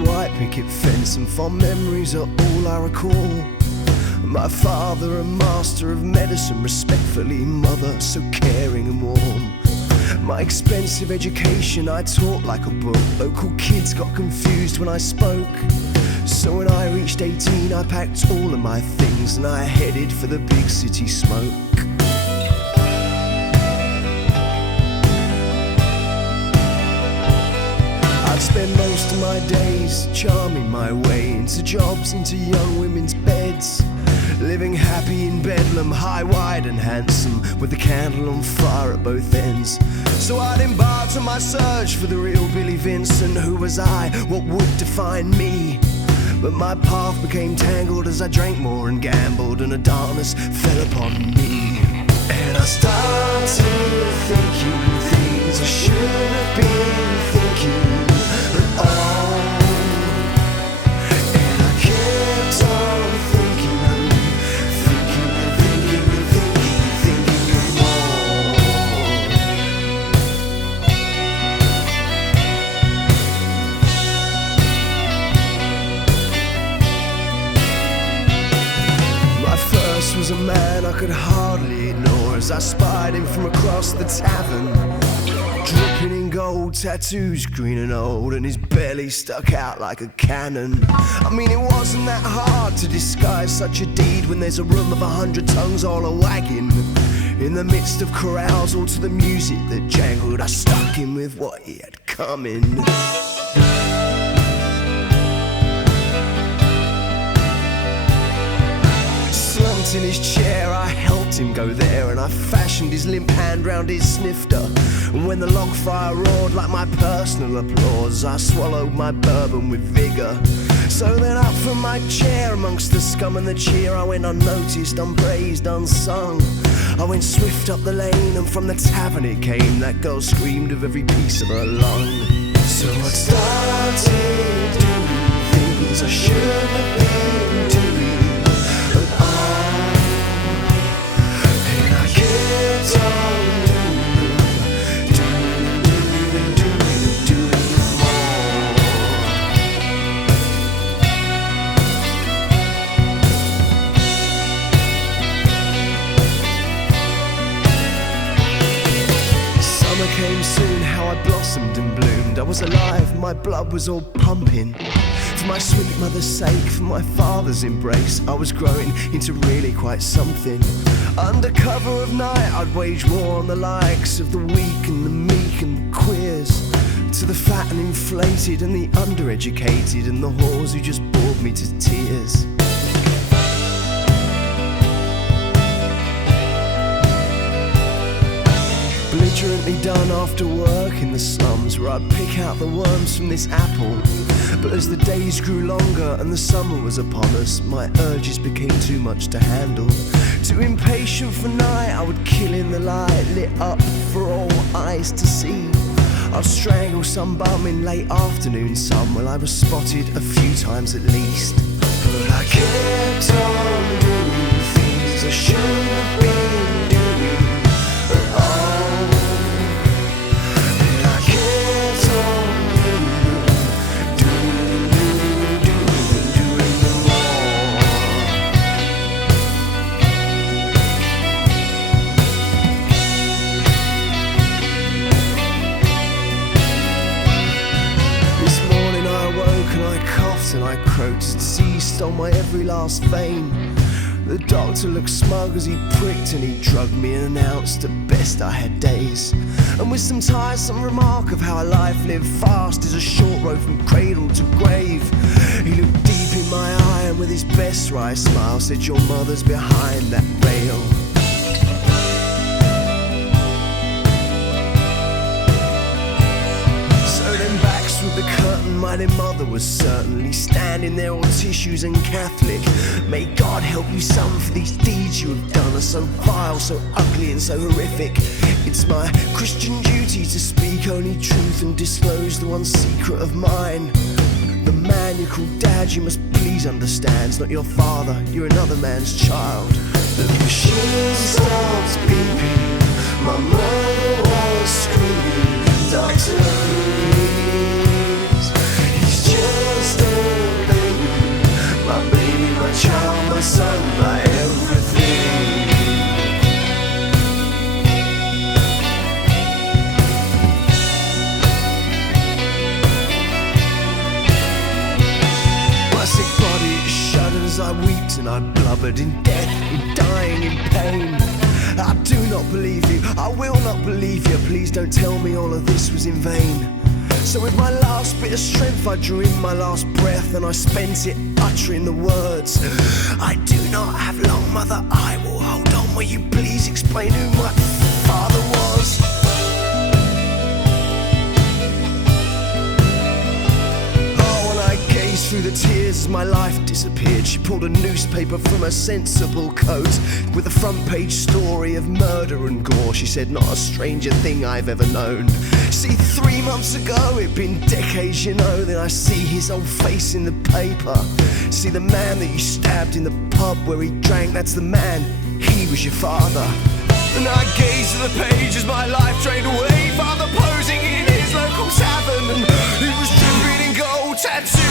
white picket fence, and fond memories are all I recall. My father, a master of medicine, respectfully mother, so caring and warm. My expensive education I taught like a book. Local kids got confused when I spoke. So when I reached 18 I packed all of my things and I headed for the big city smoke. I'd spend most of my days charming my way into jobs, into young women's beds, living happy in bedlam, high, wide and handsome, with the candle on fire at both ends. So I'd embarked on my search for the real Billy Vincent. Who was I? What would define me? But my path became tangled as I drank more and gambled, and a darkness fell upon me. And I started thinking things I shouldn't have been thinking at all. And I kept on thinking was a man I could hardly ignore as I spied him from across the tavern, dripping in gold, tattoos green and old, and his belly stuck out like a cannon. I mean, it wasn't that hard to disguise such a deed when there's a room of 100 tongues all a-wagging. In the midst of carousal to the music that jangled, I stuck him with what he had coming. In his chair I helped him go there, and I fashioned his limp hand round his snifter. And when the log fire roared like my personal applause, I swallowed my bourbon with vigour. So then up from my chair amongst the scum and the cheer, I went unnoticed, unpraised, unsung. I went swift up the lane, and from the tavern it came. That girl screamed of every piece of her lung. So I started doing things I shouldn't have been doing at all. Came soon, how I blossomed and bloomed. I was alive, my blood was all pumping. For my sweet mother's sake, for my father's embrace, I was growing into really quite something. Under cover of night, I'd wage war on the likes of the weak and the meek and the queers, to the fat and inflated and the undereducated and the whores who just bored me to tears. Belligerently done after work in the slums, where I'd pick out the worms from this apple. But as the days grew longer and the summer was upon us, my urges became too much to handle. Too impatient for night, I would kill in the light, lit up for all eyes to see. I'd strangle some bum in late afternoon sun, well I was spotted a few times at least. But I kept on doing things I shouldn't have been doing at all. And I croaked, seized on my every last vein. The doctor looked smug as he pricked and he drugged me and announced at best I had days. And with some tiresome remark of how a life lived fast is a short road from cradle to grave, he looked deep in my eye and with his best wry smile said, "Your mother's behind that rail." With the curtain, my dear mother was certainly standing there, all tissues and Catholic. May God help you, son, for these deeds you have done are so vile, so ugly and so horrific. It's my Christian duty to speak only truth and disclose the one secret of mine. The man you call dad, you must please understand, is not your father, you're another man's child. The machine stopped beeping, my mother was screaming, "Doctor, please, he's just and I blubbered in death, in dying, in pain. I do not believe you, I will not believe you. Please don't tell me all of this was in vain. So with my last bit of strength I drew in my last breath, and I spent it uttering the words, I do not have long, mother, I will hold on. Will you please explain who my father was? Through the tears as my life disappeared, she pulled a newspaper from her sensible coat with a front page story of murder and gore. She said, not a stranger thing I've ever known. See, 3 months ago, it'd been decades, you know. Then I see his old face in the paper. See the man that you stabbed in the pub where he drank, that's the man, he was your father. And I gazed at the page as my life drained away. Father posing in his local tavern, and he was dripping in gold, tattooed